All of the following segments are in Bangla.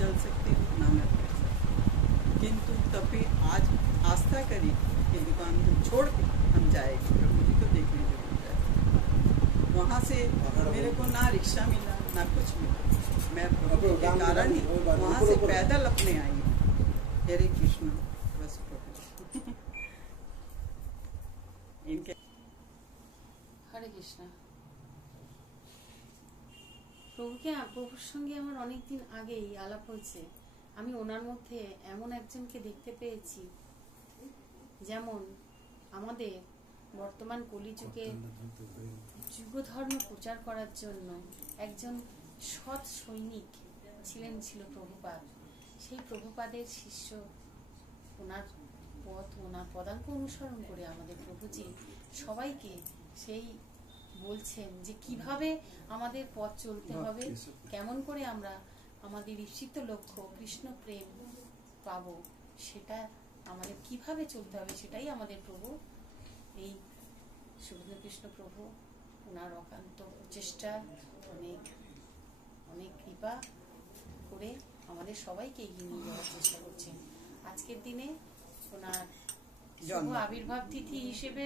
चल सकती हूँ ना मैं बैठ सकती हूँ, किंतु तब भी आज आस्था करी कि दुकान को छोड़ के हम जाएंगे प्रभु जी को देखने जरूर जाए। वहाँ से मेरे को ना रिक्शा मिला ना कुछ मिला, मैं प्रभु जी के कारण ही वहाँ से पैदल अपने आई हूँ। हरे कृष्ण बस प्रभु इनके हरे कृष्ण। প্রভুকে প্রভুর সঙ্গে আমার অনেকদিন আগেই আলাপ হয়েছে। আমি ওনার মধ্যে এমন একজনকে দেখতে পেয়েছি যেমন আমাদের বর্তমান কলিযুগে যুগধর্ম প্রচার করার জন্য একজন সৎ সৈনিক ছিল প্রভুপাদ। সেই প্রভুপাদের শিষ্য, ওনার পথ ওনার পদাঙ্ক অনুসরণ করে আমাদের প্রভুজি সবাইকে সেই বলছেন যে কিভাবে আমাদের পথ চলতে হবে, কেমন করে আমরা আমাদের ঈপ্সিত লক্ষ্য কৃষ্ণ প্রেম পাবো, সেটা আমাদের কিভাবে চলতে হবে, সেটাই আমাদের প্রভু এই সুখদেব কৃষ্ণ প্রভু ওনার অকান্ত চেষ্টা অনেক অনেক কৃপা করে আমাদের সবাইকে এগিয়ে নিয়ে যাওয়ার চেষ্টা করছেন। আজকের দিনে ওনার শুভ আবির্ভাব তিথি হিসেবে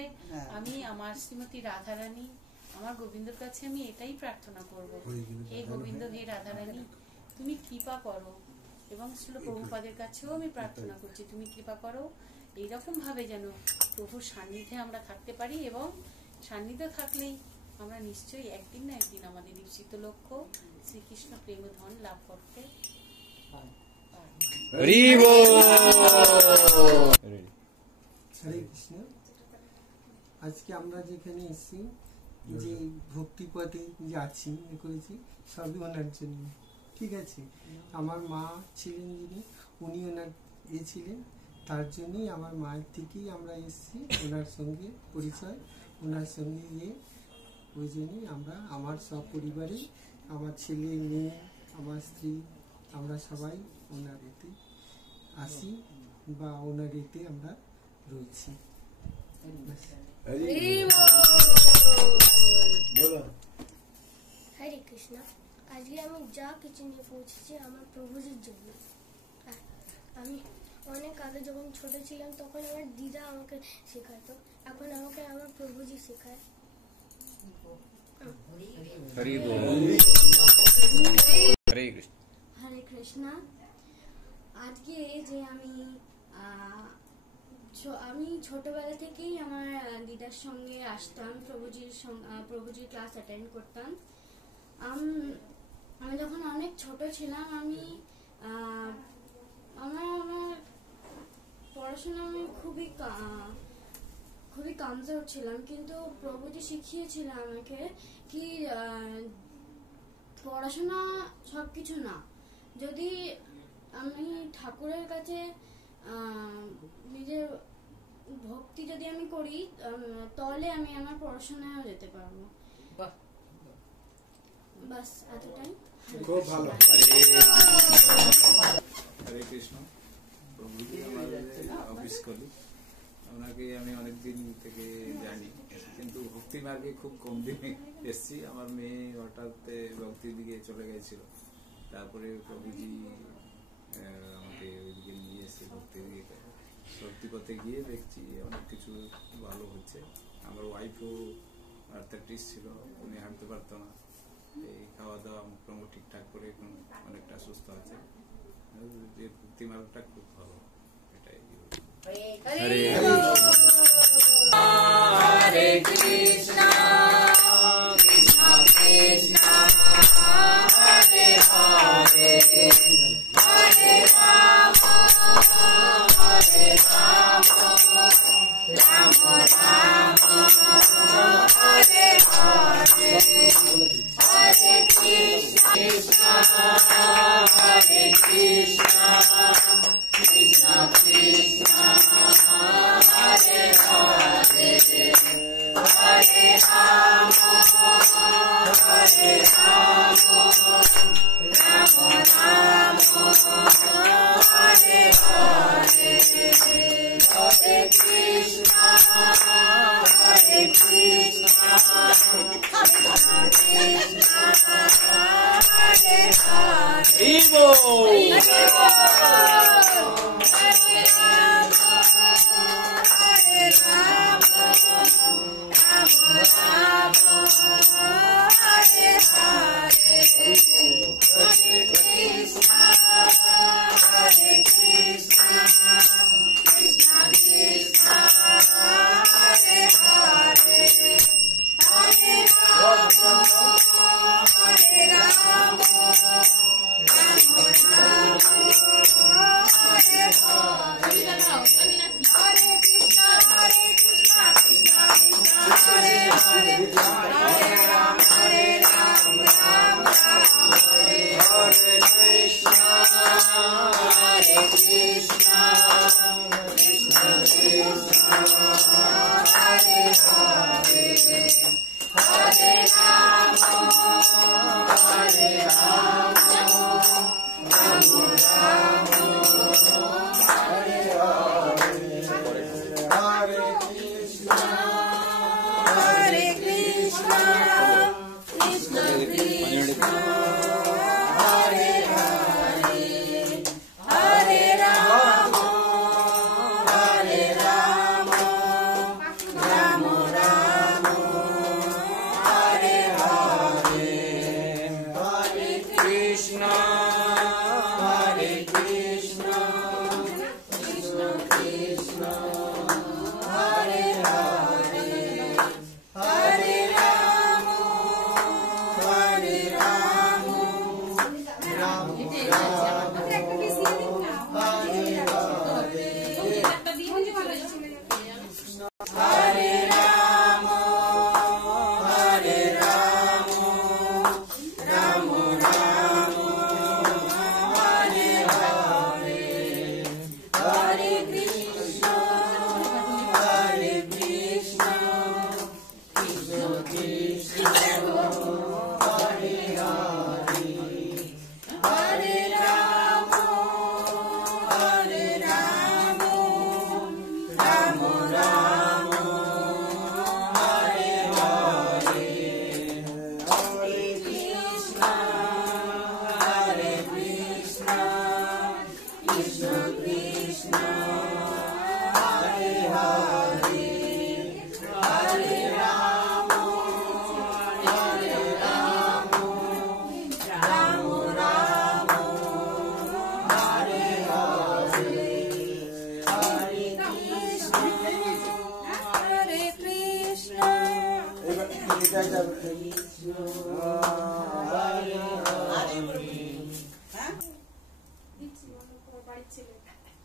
আমি আমার শ্রীমতী রাধারানী, আমার গোবিন্দর কাছে আমি এটাই প্রার্থনা করব, হে গোবিন্দ, হে রাধারানী, তুমি কৃপা করো। এবং শ্রীল প্রভুপাদের কাছেও আমি প্রার্থনা করছি, তুমি কৃপা করো এইরকম ভাবে যেন প্রভুর সান্নিধ্যে আমরা থাকতে পারি, এবং সান্নিধ্য থাকলেই আমরা নিশ্চয়ই একদিন না একদিন আমাদের ঈপ্সিত লক্ষ্য শ্রীকৃষ্ণ প্রেম ধন লাভ করতে হরে কৃষ্ণ। আজকে আমরা যেখানে এসেছি, যে ভক্তি পথে যে আছি করেছি, সবই ওনার জন্য। ঠিক আছে, আমার মা ছিলেন যিনি, উনি ওনার ছিলেন, তার জন্যই আমার মায়ের থেকেই আমরা এসেছি, ওনার সঙ্গে পরিচয়, ওনার সঙ্গে ওই জন্যই আমরা আমার সব পরিবারে, আমার ছেলে মেয়ে, আমার স্ত্রী, আমরা সবাই ওনার এতে আসি বা ওনার এতে আমরা রয়েছি। হরে কৃষ্ণ। আজকে আমি যা কিছু নিয়ে পৌঁছেছি আমার প্রভুজির জন্য। আমি অনেক আগে যখন ছোট ছিলাম তখন আমার দিদা আমাকে শেখাতো, এখন আমাকে আমার প্রভুজি শেখায়। হরে কৃষ্ণ। আজকে যে আমি ছোটবেলা থেকেই আমার দিদার সঙ্গে আসতাম, প্রভুজির ক্লাস অ্যাটেন্ড করতাম। আমি যখন অনেক ছোট ছিলাম, আমার পড়াশোনা আমি খুবই কমজোর ছিলাম, কিন্তু প্রভুজি শিখিয়েছিল আমাকে কি পড়াশোনা সবকিছু না, যদি আমি ঠাকুরের কাছে নিজের ভক্তি যদি আমি করি তাহলে আমি আমার পড়াশোনায় যেতে পারবো। বাস এতটাই। খুব ভালো। হরে কৃষ্ণ। প্রভুজি আমাদের অফিস কলি, ওনাকে আমি অনেকদিন থেকে জানি, কিন্তু ভক্তি মার্গে খুব কম দিনে এসছি। আমার মেয়ে হঠাৎ ভক্তির দিকে চলে গেছিল, তারপরে প্রভুজি আমাকে ওইদিকে নিয়ে এসে ভক্তির দিকে, ভক্তি পথে গিয়ে দেখছি অনেক কিছু ভালো হচ্ছে। আমার ওয়াইফও আর্থাইটিস ছিল, উনি হাঁটতে পারতো না, এই খাওয়া দাওয়া মোটামুটি ঠিকঠাক করে এখন অনেকটা সুস্থ আছে। যে ভক্তি মার্গটা খুব ভালো, এটাই। হরে কৃষ্ণ কৃষ্ণ কৃষ্ণ হরে হরে হরে রাম হরে রাম রাম রাম হরে হরে হরে কৃষ্ণ কৃষ্ণ হরে কৃষ্ণ কৃষ্ণ কৃষ্ণ হরে হরে হরে রাম হরে রাম রাম রাম হরে হরে হরে কৃষ্ণ কৃষ্ণ কৃষ্ণ হরে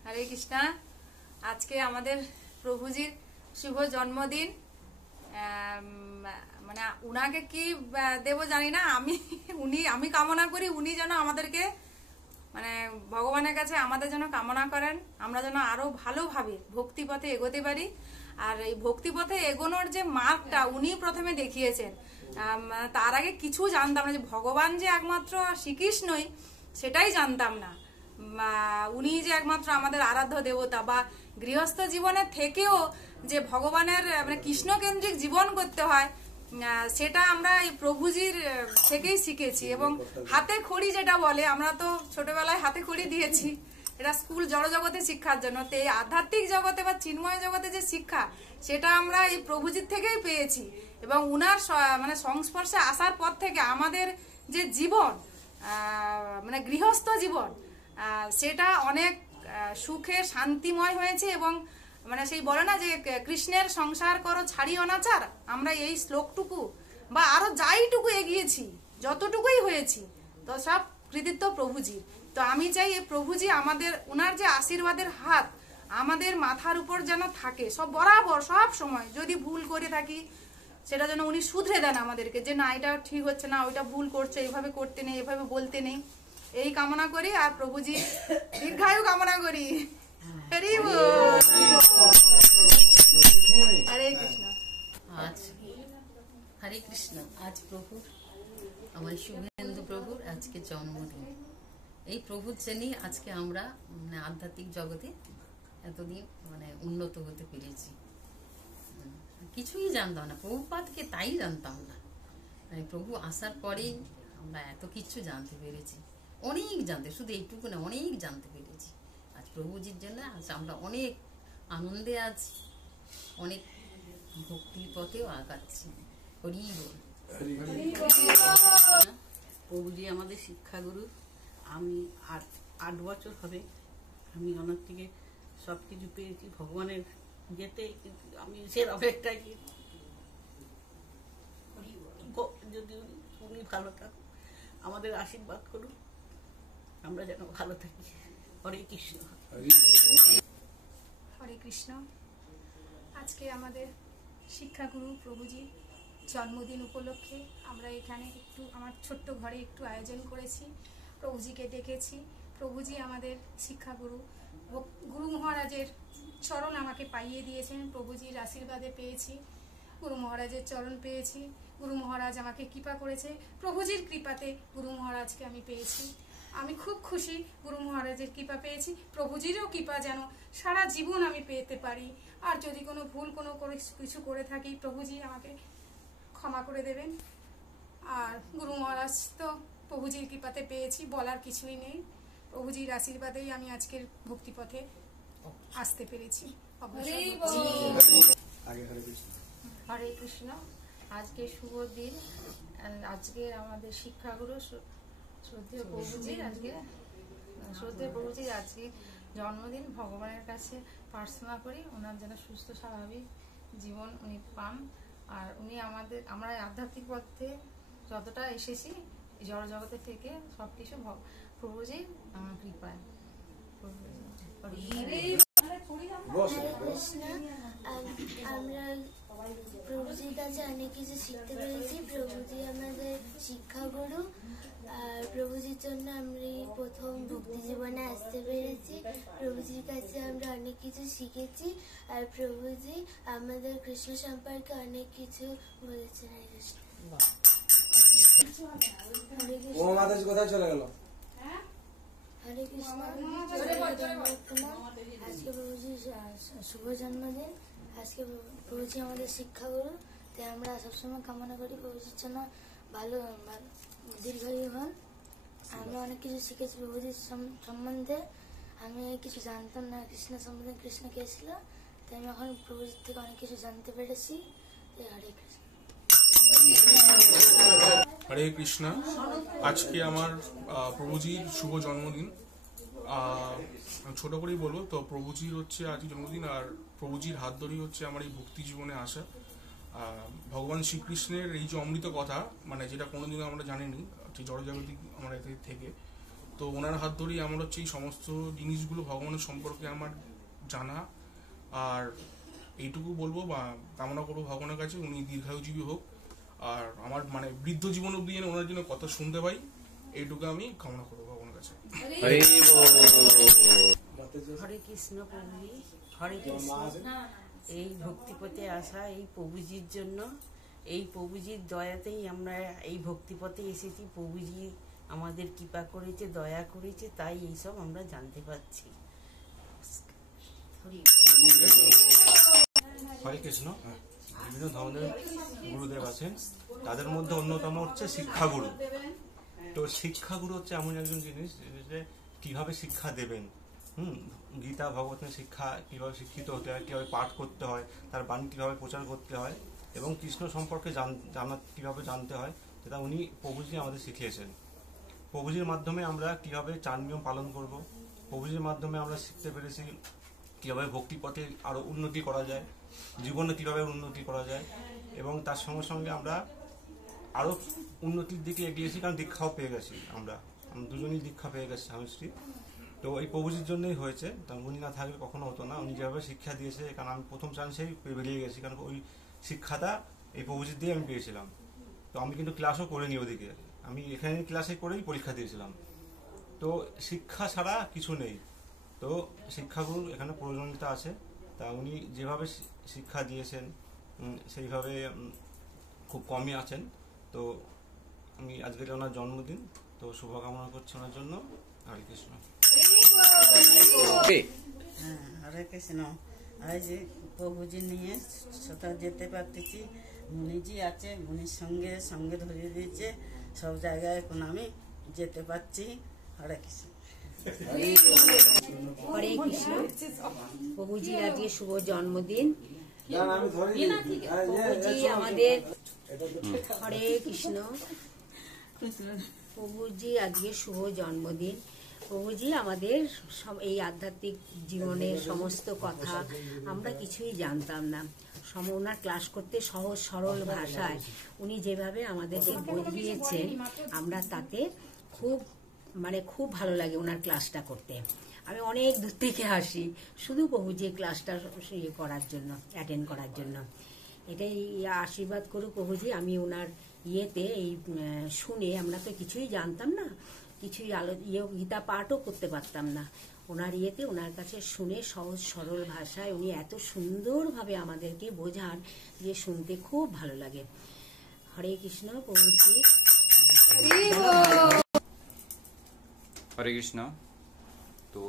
হরে কৃষ্ণা। আজকে আমাদের প্রভুজির শুভ জন্মদিন। মানে উনাকে কি দেব জানি না, আমি কামনা করি উনি যেন আমাদেরকে মানে ভগবানের কাছে আমাদের জন্য কামনা করেন, আমরা যেন আরো ভালোভাবে ভক্তি পথে এগোতে পারি। আর এই ভক্তি পথে এগোনোর যে মার্গটা উনি প্রথমে দেখিয়েছেন, তার আগে কিছু জানতাম না, যে ভগবান যে একমাত্র শ্রীকৃষ্ণই সেটাই জানতাম না। উনি যে একমাত্র আমাদের আরাধ্য দেবতা, বা গৃহস্থ জীবনের থেকেও যে ভগবানের মানে কৃষ্ণকেন্দ্রিক জীবন করতে হয়, সেটা আমরা এই প্রভুজির থেকেই শিখেছি। এবং হাতে খড়ি যেটা বলে, আমরা তো ছোটবেলায় হাতে খড়ি দিয়েছি, এটা স্কুল জড়জগতে শিক্ষার জন্য। তো এই আধ্যাত্মিক জগতে বা চিন্ময় জগতে যে শিক্ষা, সেটা আমরা এই প্রভুজির থেকেই পেয়েছি। এবং উনার মানে সংস্পর্শে আসার পর থেকে আমাদের যে জীবন, মানে গৃহস্থ জীবন, সেটা অনেক সুখে শান্তিময় হয়েছে। এবং মানে সেই বলে না যে কৃষ্ণের সংসার করো ছাড়ি অনাচার, আমরা এই শ্লোকটুকু বা আরো যাইটুকু এগিয়েছি, যতটুকুই হয়েছি, তো সব কৃতিত্ব প্রভুজির। তো আমি চাই এই প্রভুজি আমাদের, উনার যে আশীর্বাদের হাত আমাদের মাথার উপর যেন থাকে সব বরাবর, সব সময়। যদি ভুল করে থাকি সেটা যেন উনি শুধরে দেন আমাদেরকে, যে না এটা ঠিক হচ্ছে না, ওইটা ভুল করছে, এইভাবে করতে নেই, এভাবে বলতে নেই, এই কামনা করি। আর প্রভুজি দীর্ঘায়ু কামনা করি। হরি বল। হরে কৃষ্ণ। আজ হরে কৃষ্ণ। আজ প্রভুর, আমার শুভেন্দু প্রভুর আজকে জন্মদিন। এই প্রভুর জন্যই আজকে আমরা মানে আধ্যাত্মিক জগতে এতদিন মানে উন্নত হতে পেরেছি। কিছুই জানতাম না, প্রভুপাদকে তাই জানতাম না। মানে প্রভু আসার পরেই আমরা এত কিছু জানতে পেরেছি, অনেক জানতে, শুধু এইটুকু না, অনেক জানতে পেরেছি আজ প্রভুজির জন্য। আজ আমরা অনেক আনন্দে আছি, অনেক ভক্তির পথেও আগাচ্ছি। হরি বল। প্রভুজি আমাদের শিক্ষাগুরু। আমি 8 বছর হবে আমি ওনার থেকে সব কিছু পেয়েছি ভগবানের যেতে, কিন্তু আমি সেরকম একটা যদি উনি ভালো থাকুন, আমাদের আশীর্বাদ করুন, আমরা যেন ভালো থাকি। হরে কৃষ্ণ। হরে কৃষ্ণ। আজকে আমাদের শিক্ষাগুরু প্রভুজির জন্মদিন উপলক্ষে আমরা এখানে একটু আমার ছোট্ট ঘরে একটু আয়োজন করেছি, প্রভুজিকে ডেকেছি। প্রভুজি আমাদের শিক্ষাগুরু, গুরু মহারাজের চরণ আমাকে পাইয়ে দিয়েছেন, প্রভুজির আশীর্বাদে পেয়েছি, গুরু মহারাজের চরণ পেয়েছি। গুরু মহারাজ আমাকে কৃপা করেছে, প্রভুজির কৃপাতে গুরু মহারাজকে আমি পেয়েছি। আমি খুব খুশি গুরু মহারাজের কৃপা পেয়েছি, প্রভুজিরও কৃপা যেন সারা জীবন আমি পেতে পারি। আর যদি কোনো ভুল কোনো কিছু করে থাকি, প্রভুজি আমাকে ক্ষমা করে দেবেন। আর গুরু মহারাজ তো প্রভুজির কৃপাতে পেয়েছি, বলার কিছুই নেই। প্রভুজির আশীর্বাদেই আমি আজকের ভক্তিপথে আসতে পেরেছি। হরে কৃষ্ণ। আজকে শুভ দিন, আজকে আমাদের শিক্ষাগুরু শ্রদ্ধেয় প্রভুজির আজকে জন্মদিন। ভগবানের কাছে প্রার্থনা করি ওনার যেন সুস্থ স্বাভাবিক জীবন উনি পান। আর উনি আমরা আধ্যাত্মিক পথে যতটা এসেছি জড় জগতে থেকে সবকিছু প্রভুজির কৃপায়। আমরা প্রভুজির কাছে অনেক কিছু শিখতে পেরেছি। প্রভুজি আমাদের শিক্ষাগুরু, আর প্রভুজির জন্য আমরা এই প্রথম ভক্তি জীবনে আসতে পেরেছি। প্রভুজির কাছে আমরা অনেক কিছু শিখেছি, আর প্রভুজি আমাদের কৃষ্ণ সম্পর্কে অনেক কিছু বলেছেন। কোথায় চলে গেল? হরে কৃষ্ণ। আজকে প্রভুজির শুভ জন্মদিন। আজকে প্রভুজি আমাদের শিক্ষাগুরু, তাই আমরা সবসময় কামনা করি প্রভুজির জন্য ভালো দীর্ঘায়ু হন। আমরা অনেক কিছু শিখেছি প্রভুজির সম্বন্ধে। আমি কিছু জানতাম না কৃষ্ণ সম্বন্ধে, কৃষ্ণ কে ছিল, তাই আমি এখন প্রভুজির থেকে অনেক কিছু জানতে পেরেছি। তাই হরে কৃষ্ণ। হরে কৃষ্ণ। আজকে আমার প্রভুজির শুভ জন্মদিন। ছোট করেই বলবো তো, প্রভুজির হচ্ছে আজকে জন্মদিন, আর প্রভুজির হাত ধরেই হচ্ছে আমার এই ভক্তি জীবনে আসা। ভগবান শ্রীকৃষ্ণের এই যে অমৃত কথা, মানে যেটা কোনোদিনও আমরা জানিনি জড়জাগতিক আমরা থেকে, তো ওনার হাত ধরেই আমার হচ্ছে এই সমস্ত জিনিসগুলো ভগবানের সম্পর্কে আমার জানা। আর এইটুকু বলবো বা কামনা করবো ভগবানের কাছে উনি দীর্ঘায়ুজীবী হোক, আর আমার মানে বৃদ্ধ জীবন অব্দি যেন ওনার জন্য কথা শুনতে পাই, এইটুকু আমি কামনা করবো ভগবানের কাছে। হরে কৃষ্ণ প্রভুজি। হরে কৃষ্ণ। এই ভক্তিপথে আসা এই প্রভুজির জন্য, এই প্রভুজির দয়াতেই আমরা এই ভক্তিপথে এসেছি। প্রভুজি আমাদের কৃপা করেছে, দয়া করেছে, তাই এইসব আমরা জানতে পারছি। হরে কৃষ্ণ। বিভিন্ন ধরনের গুরুদেব আছেন, তাদের মধ্যে অন্যতম হচ্ছে শিক্ষাগুরু। তো শিক্ষাগুরু হচ্ছে এমন একজন জিনিস যে কিভাবে শিক্ষা দেবেন। গীতা ভগবতের শিক্ষা কিভাবে শিক্ষিত হতে হয়, কিভাবে পাঠ করতে হয়, তার বাণী কিভাবে প্রচার করতে হয়, এবং কৃষ্ণ সম্পর্কে কিভাবে জানতে হয়, সেটা উনি প্রভুজি আমাদের শিখিয়েছেন। প্রভুজির মাধ্যমে আমরা কিভাবে 4 নিয়ম পালন করব, প্রভুজির মাধ্যমে আমরা শিখতে পেরেছি কিভাবে ভক্তিপথে আরো উন্নতি করা যায়, জীবনে কিভাবে উন্নতি করা যায়, এবং তার সঙ্গে সঙ্গে আমরা আরো উন্নতির দিকে এগিয়েছি, কারণ দীক্ষাও পেয়ে গেছি। আমরা দুজনই দীক্ষা পেয়ে গেছি স্বামী স্ত্রী। তো এই প্রভুজির জন্যই হয়েছে, কারণ উনি না থাকলে কখনো হতো না। উনি যেভাবে শিক্ষা দিয়েছে, কারণ আমি প্রথম চান্সেই বেরিয়ে গেছি, কারণ ওই শিক্ষাটা এই প্রভুজির দিয়ে আমি পেয়েছিলাম। তো আমি কিন্তু ক্লাসও করিনি ওদিকে, আমি এখানে ক্লাসে করেই পরীক্ষা দিয়েছিলাম। তো শিক্ষা ছাড়া কিছু নেই। তো শিক্ষাগুরুর এখানে প্রয়োজনীয়তা আছে। তা উনি যেভাবে শিক্ষা দিয়েছেন সেইভাবে খুব কমই আছেন। তো আমি আজকের ওনার জন্মদিন, তো শুভকামনা করছি ওনার জন্য। হরে কৃষ্ণ। হরে কৃষ্ণ। আজ প্রভুজি নিয়ে কোথাও যেতে পারতেছি, মুনিজি আছে, মুনির সঙ্গে ধরিয়ে দিয়েছে। সব জায়গায় এখন আমি যেতে পারছি। হরে কৃষ্ণ। হরে কৃষ্ণ। প্রভুজির আজকে শুভ জন্মদিন। প্রভুজি আমাদের হরে কৃষ্ণ। প্রভুজি আজকে শুভ জন্মদিন। প্রভুজি আমাদের সব এই আধ্যাত্মিক জীবনের সমস্ত কথা আমরা কিছুই জানতাম না। ওনার ক্লাস করতে সহজ সরল ভাষায় উনি যেভাবে আমাদেরকে বুঝিয়েছেন আমরা তাতে খুব ভালো লাগে ওনার ক্লাসটা করতে। আমি অনেক দূর থেকে আসি শুধু প্রভুজির ক্লাসটা করার জন্য, অ্যাটেন্ড করার জন্য। এটাই আশীর্বাদ করুক প্রভুজি। আমি ওনার এই শুনে আমরা তো কিছুই জানতাম না, কিছুই গীতা পাঠও করতে পারতাম না। ওনার ওনার কাছে শুনে সহজ সরল ভাষায় উনি এত সুন্দরভাবে আমাদেরকে বোঝান যে শুনতে খুব ভালো লাগে। হরে কৃষ্ণ। প্রভুজি হরে কৃষ্ণ। তো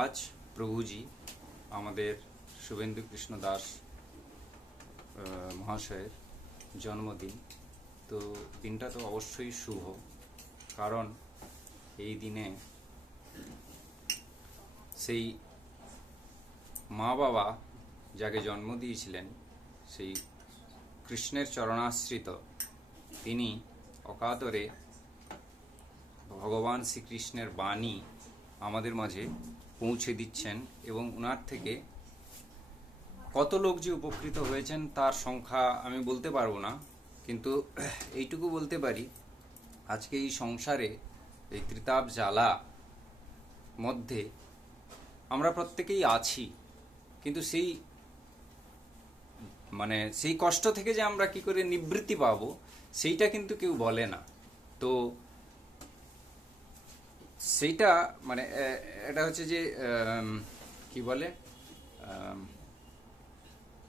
আজ প্রভুজি আমাদের শুভেন্দু কৃষ্ণ দাস মহাশয়ের জন্মদিন। তো দিনটা তো অবশ্যই শুভ, কারণ এই দিনে সেই মা বাবা যাকে জন্ম দিয়েছিলেন সেই কৃষ্ণের চরণাশ্রিত তিনি অকাতরে ভগবান শ্রীকৃষ্ণের বাণী আমাদের মাঝে পৌঁছে দিচ্ছেন এবং ওনার থেকে কত লোক যে উপকৃত হয়েছেন তার সংখ্যা আমি বলতে পারবো না, কিন্তু এইটুকু বলতে পারি আজকে এই সংসারে এই ত্রিতাপ জ্বালা মধ্যে আমরা প্রত্যেকেই আছি, কিন্তু সেই কষ্ট থেকে যে আমরা কি করে নিবৃত্তি পাবো সেইটা কিন্তু কেউ বলে না। তো সেইটা এটা হচ্ছে যে কি বলে,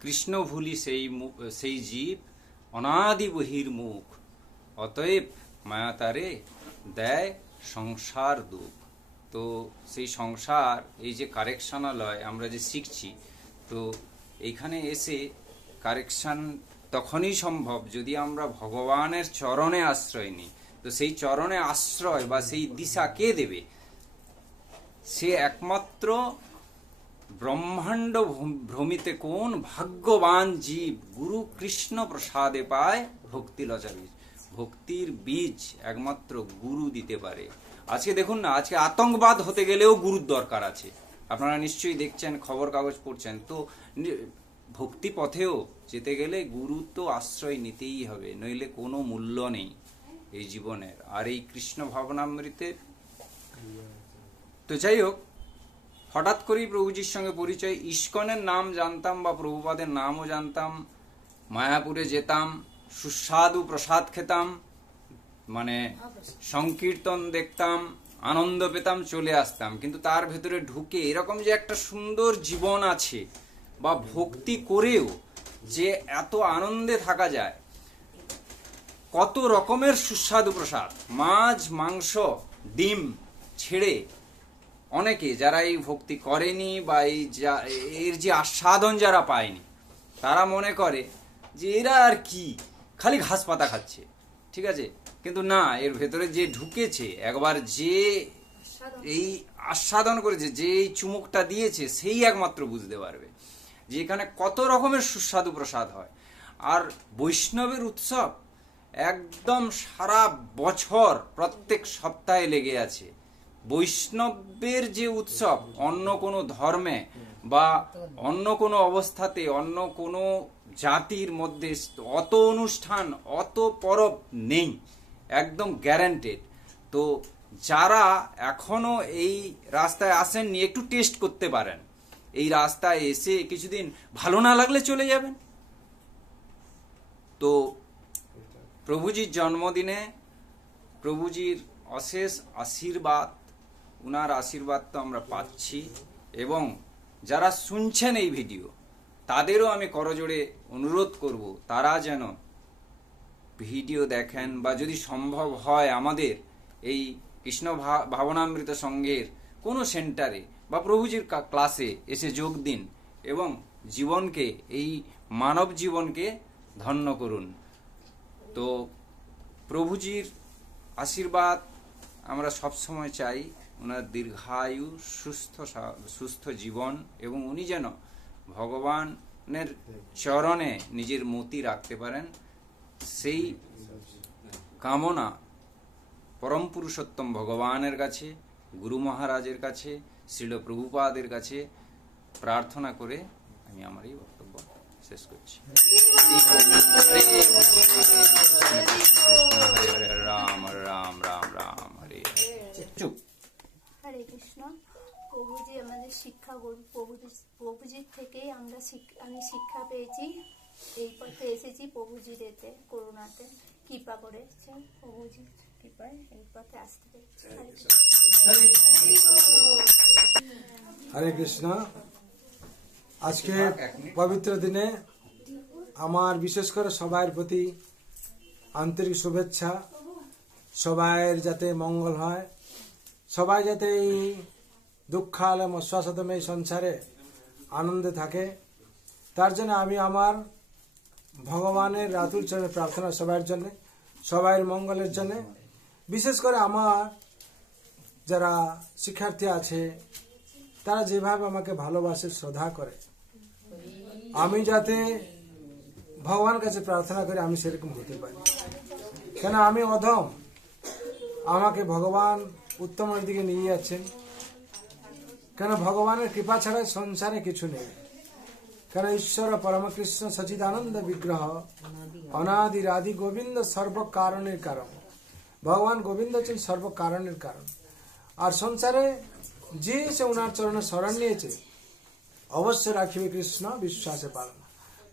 কৃষ্ণ ভুলি সেই জীব অনাদি বহির মুখ, অতএব মায়া তারে দেয় সংসার দুঃখ। তো সেই সংসার এই যে কারেকশনালয় আমরা যে শিখছি, তো এইখানে এসে কারেকশন তখনই সম্ভব যদি আমরা ভগবানের চরণে আশ্রয় নিই। তো সেই চরণে আশ্রয় বা সেই দিশা কে দেবে? সে একমাত্র ব্রহ্মাণ্ড ভ্রমিতে কোন ভাগ্যবান জীব গুরু কৃষ্ণ প্রসাদে পায় ভক্তি লচা বীজ। ভক্তির বীজ একমাত্র গুরু দিতে পারে। আজকে দেখুন না, আজকে আতঙ্কবাদ হতে গেলেও গুরুর দরকার আছে। আপনারা নিশ্চয়ই দেখছেন, খবর কাগজ পড়ছেন। তো ভক্তি পথেও যেতে গেলে গুরু তো আশ্রয় নিতেই হবে, নইলে কোনো মূল্য নেই এই জীবনের আর এই কৃষ্ণ ভাবনামৃতের। তো যাই হোক, হঠাৎ করেই প্রভুজির সঙ্গে পরিচয়। ইস্কনের নাম জানতাম বা প্রভুপাদের নামও জানতাম, মায়াপুরে যেতাম, সুস্বাদু প্রসাদ খেতাম, সংকীর্তন দেখতাম, আনন্দ পেতাম, চলে আসতাম। কিন্তু তার ভেতরে ঢুকে এরকম যে একটা সুন্দর জীবন আছে বা ভক্তি করেও যে এত আনন্দে থাকা যায়, কত রকমের সুস্বাদু প্রসাদ, মাছ মাংস ডিম ছেড়ে অনেকে যারা এই ভক্তি করেনি বা এর যে আস্বাদন যারা পায়নি তারা মনে করে যে এরা আর কি, খালি ঘাস পাতা খাচ্ছে। ঠিক আছে, কিন্তু না, এর ভেতরে যে ঢুকেছে, একবার যে এই আস্বাদন করেছে, যে এই চুমুকটা দিয়েছে, সেই একমাত্র বুঝতে পারবে যে এখানে কত রকমের সুস্বাদু প্রসাদ হয়। আর বৈষ্ণবের উৎসব একদম সারা বছর প্রত্যেক সপ্তাহে লেগে আছে। বৈষ্ণবের যে উৎসব অন্য কোনো ধর্মে বা অন্য কোনো অবস্থাতে, অন্য কোনো জাতির মধ্যে অত অনুষ্ঠান, অত পরব নেই, একদম গ্যারান্টেড। তো যারা এখনো এই রাস্তায় আসেননি, একটু টেস্ট করতে পারেন। এই রাস্তায় এসে কিছুদিন ভালো না লাগলে চলে যাবেন। তো প্রভুজির জন্মদিনে প্রভুজির অশেষ আশীর্বাদ, উনার আশীর্বাদ তো আমরা পাচ্ছি, এবং যারা শুনছেন এই ভিডিও তাদেরও আমি করজোড়ে অনুরোধ করব তারা যেন ভিডিও দেখেন, বা যদি সম্ভব হয় আমাদের এই কৃষ্ণ ভাবনামৃত সংঘের কোনো সেন্টারে বা প্রভুজির ক্লাসে এসে যোগ দিন এবং জীবনকে, এই মানব জীবনকে ধন্য করুন। তো প্রভুজির আশীর্বাদ আমরা সবসময় চাই, ওনার দীর্ঘায়ু, সুস্থ জীবন, এবং উনি যেন ভগবানের চরণে নিজের মতি রাখতে পারেন, সেই কামনা পরম পুরুষোত্তম ভগবানের কাছে, গুরু মহারাজের কাছে, শ্রীল প্রভুপাদের কাছে প্রার্থনা করে আমি আমার এই বক্তব্য শেষ করছি। হরে হরে রাম রাম রাম রাম হরে চুপ। হরে কৃষ্ণ। প্রভুজি আমাদের শিক্ষা গুরু, প্রভুজির থেকেই আমি শিক্ষা পেয়েছি, এই পথে এসেছি প্রভুজির এতে করুণাতে কৃপা করেছেন, প্রভুজির কৃপায় এই পথে আসতে পেরেছি। হরে কৃষ্ণ। আজকে পবিত্র দিনে আমার বিশেষ করে সবার প্রতি আন্তরিক শুভেচ্ছা, সবাইয়ের যাতে মঙ্গল হয়, সবাই যাতে এই দুঃখালয় মশ্বাসতমে সংসারে আনন্দে থাকে, তার জন্য আমি আমার ভগবানের রাতুল চরণে প্রার্থনা সবার জন্য, সবাইয়ের মঙ্গলের জন্য। বিশেষ করে আমার যারা শিক্ষার্থী আছে তারা যেভাবে আমাকে ভালোবাসে, শ্রদ্ধা করে, আমি যাতে ভগবানের কাছে প্রার্থনা করে আমি সেরকম হতে পারি। কেন আমি অধম, আমাকে ভগবান উত্তমের দিকে নিয়ে যাচ্ছেন। কেন ভগবানের কৃপা ছাড়া সংসারে কিছু নেই। কেন ঈশ্বর পরমকৃষ্ণ সচিদানন্দ বিগ্রহ অনাদির আদি গোবিন্দ সর্বকারণের কারণ। ভগবান গোবিন্দ হচ্ছেন সর্বকারণের কারণ। আর সংসারে যে সে ওনার চরণে শরণ নিয়েছে অবশ্যই রাখিবে কৃষ্ণ বিশ্বাসে পালন।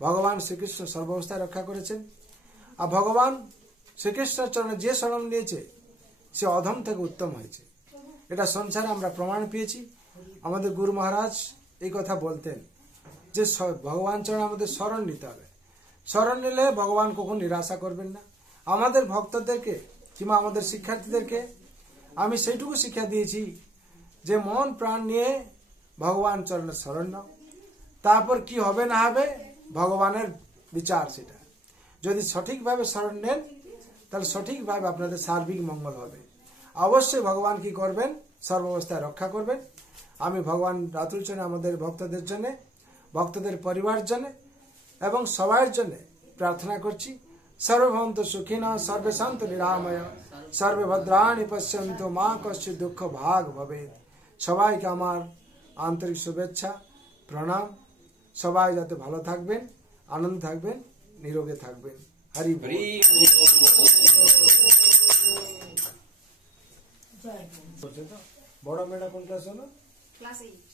ভগবান শ্রীকৃষ্ণ সর্বাবস্থায় রক্ষা করেছেন। আর ভগবান শ্রীকৃষ্ণের চরণে যে শরণ নিয়েছে সে অধম থেকে উত্তম হয়েছে। এটা সংসারে আমরা প্রমাণ পেয়েছি। আমাদের গুরু মহারাজ এই কথা বলতেন যে ভগবান চরণে আমাদের শরণ নিতে হবে। শরণ নিলে ভগবান কখন নিরাশা করবেন না। আমাদের ভক্তদেরকে কিংবা আমাদের শিক্ষার্থীদেরকে আমি সেইটুকু শিক্ষা দিয়েছি যে মন প্রাণ নিয়ে ভগবান চরণে শরণ নাও, তারপর কি হবে না হবে ভগবানের বিচার। সেটা যদি সঠিকভাবে শরণ নেন তাহলে সঠিকভাবে আপনাদের সার্বিক মঙ্গল হবে। অবশ্যই ভগবান কি করবেন, সর্বাবস্থায় রক্ষা করবেন। আমি ভগবান রাতুল চরণে আমাদের ভক্তদের জন্য, ভক্তদের পরিবার জন্য এবং সবার জন্য প্রার্থনা করছি। সর্বভৌন্ত সুখিন সর্বে শান্ত নিরাময় সর্বে ভদ্রাণি পশ্যন্তু মা কশ্চিৎ দুঃখ ভাগ ভবেৎ। সবাইকে আমার আন্তরিক শুভেচ্ছা, প্রণাম। সবাই যাতে ভালো থাকবেন, আনন্দ থাকবেন, নিরোগে থাকবেন। হরি বল। বড় মেয়েটা কোন ক্লাস হলো? ক্লাস 8।